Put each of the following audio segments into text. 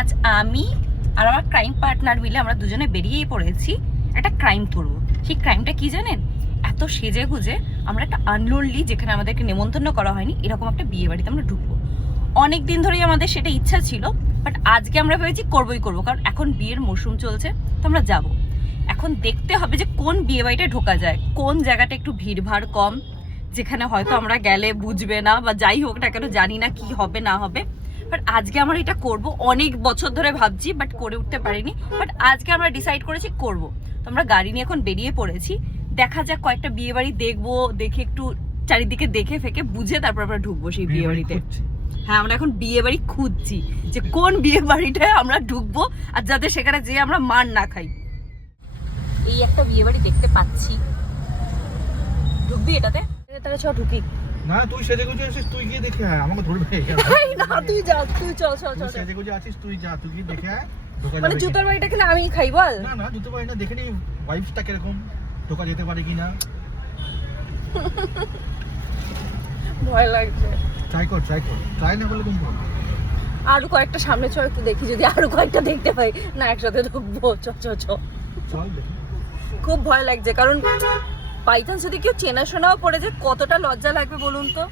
আজ আমি আর আমার ক্রাইম পার্টনার মিলে আমরা দুজনে বেরিয়েই পড়েছি একটা ক্রাইম করবো। সেই ক্রাইমটা কি জানেন? এত সেজে গুজে আমরা একটা আনলোনলি, যেখানে আমাদেরকে নেমন্তন্ন করা হয়নি, এরকম একটা বিয়ে বাড়িতে আমরা ঢুকবো। অনেক দিন ধরেই আমাদের সেটা ইচ্ছা ছিল, বাট আজকে আমরা ভেবেছি করবোই করবো, কারণ এখন বিয়ের মরশুম চলছে, তো আমরা যাবো। এখন দেখতে হবে যে কোন বিয়ে বাড়িটা ঢোকা যায়, কোন জায়গাটা একটু ভিড়ভাড় কম, যেখানে হয়তো আমরা গেলে বুঝবে না, বা যাই হোক না কেন জানি না কি হবে না হবে। বাট আজকে আমরা এটা করব, অনেক বছর ধরে ভাবছি বাট করে উঠতে পারিনি, বাট আজকে আমরা ডিসাইড করেছি করব। তো আমরা গাড়ি নিয়ে এখন বেরিয়ে পড়েছি, দেখা যাক কয়েকটা বিয়ে বাড়ি দেখবো, দেখে একটু চারিদিকে দেখে ফেকে বুঝে তারপর আমরা ঢুকবো সেই বিয়ে বাড়িতে। হ্যাঁ, আমরা এখন বিয়ে বাড়ি খুঁজছি যে কোন বিয়ে বাড়িটায় আমরা ঢুকবো আর যাতে সেখানে যেয়ে আমরা মার না খাই। এই একটা বিয়ে বাড়ি দেখতে পাচ্ছি, ঢুকবি এটাতে? তাহলে চ ঢুকি। না তুই সেজে গুজে আছিস, তুই গিয়ে দেখে আয়, আমাকে ধরবে না তুই যা, তুই চল চল চল। সেজে গুজে আছিস, তুই যা, তুই গিয়ে দেখে আয়। মানে জুতার বাড়িটা খেলে আমি খাই বল? না না, জুতো বাড়ি না, দেখে নি ওয়াইফটা কিরকম, ঢোকা যেতে পারে কিনা। ভয় লাগছে। ট্রাই কর ট্রাই না করলে কিন্তু। আরো কয়েকটা সামনে চ, একটু দেখি যদি আরো কয়েকটা দেখতে পাই। না একসাথে ঢুকবো, চ চ চ। চল দেখি। খুব ভয় লাগছে, কারণ বাইচান্স যদি কেউ চেনাশোনাও পড়ে যায় কতটা লজ্জা লাগবে বলুন তো।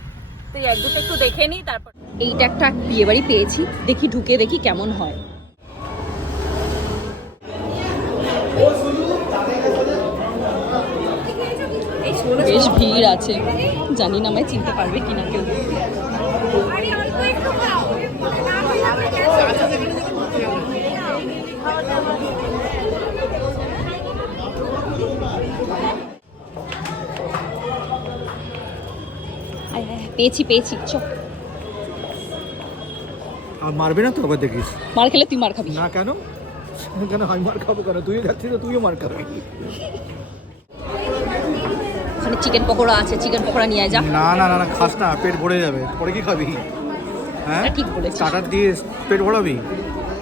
তো এক দুটো একটু দেখে নিই, তারপর। এইটা একটা বিয়ে বাড়ি পেয়েছি, দেখি ঢুকে দেখি কেমন হয়। বেশ ভিড় আছে, জানি না আমায় চিনতে পারবে কিনা কেউ। পেয়েছি চ। আর মারবে না তো আবার দেখিস? মার খেলে তুই মার খাবি না। কেন কেন আমি মার খাবো কেন? তুই যাচ্ছিস তো তুইও মার খাবি। ওখানে চিকেন পকোড়া আছে, চিকেন পকোড়া নিয়ে যা। না না না না, খাস না, পেট ভরে যাবে, পরে কি খাবি? হ্যাঁ ঠিক বলেছিস। স্টার্টার দিয়ে পেট ভরাবি,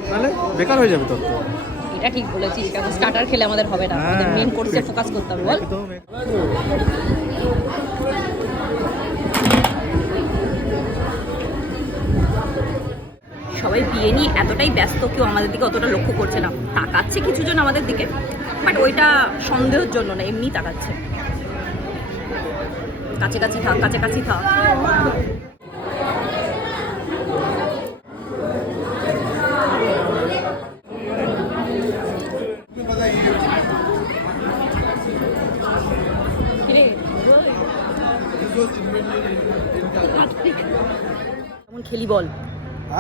তাহলে বেকার হয়ে যাবে তোর। এটা ঠিক বলেছিস, কারণ স্টার্টার খেলে আমাদের হবে না, আমাদের মেন কোর্সে ফোকাস করতে হবে বল। সবাই বিয়ে নিয়ে এতটাই ব্যস্ত, কেউ আমাদের দিকে অতটা লক্ষ্য করছে না। তাকাচ্ছে কিছু জন আমাদের দিকে, বাট ওইটা সন্দেহের জন্য না, এমনি তাকাচ্ছে। কাছাকাছি থাক, কাছাকাছি থাক। কেমন খেলি বল?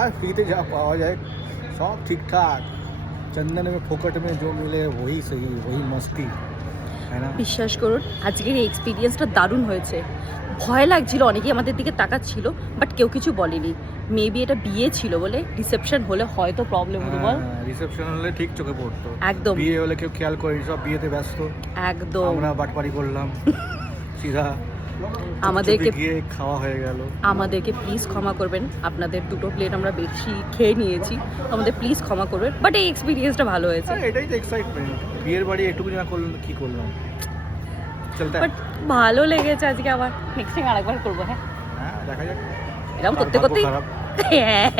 আর ফ্রিতে যা পাওয়া যায় সব ঠিকঠাক, চন্দন में फोकट में जो मिले वही सही, वही मस्ती है ना। বিশ্বাস করুন, আজকের এই এক্সপিরিয়েন্সটা দারুণ হয়েছে। ভয় লাগছিল, অনেকেই আমাদের দিকে তাকাচ্ছিল, বাট কেউ কিছু বলেনি। মেবি এটা বিয়ে ছিল বলে, রিসেপশন হলে হয়তো প্রবলেম হতো বল। রিসেপশন হলে ঠিক চোখে পড়তো, একদম। বিয়ে হলে কেউ খেয়াল করেনি, সব বিয়েতে ব্যস্ত। একদম। আমরা বাটপারি করলাম সিধা, আমাদেরকে গিয়ে খাওয়া হয়ে গেল। আমাদেরকে প্লিজ ক্ষমা করবেন, আপনাদের দুটো প্লেট আমরা বেশি খেয়ে নিয়েছি, আমাদের প্লিজ ক্ষমা করবেন, বাট এই এক্সপিরিয়েন্সটা ভালো হয়েছে। এটাই তো এক্সাইটমেন্ট, বিয়ের বাড়ি এটুকু না করলাম কি করলাম, চলতে। বাট ভালো লেগেছে আজকে, আবার নেক্সট টাইম আরেকবার করবো। হ্যাঁ হ্যাঁ দেখা যাক, এরকম করতে করতেই। খারাপ। হ্যাঁ।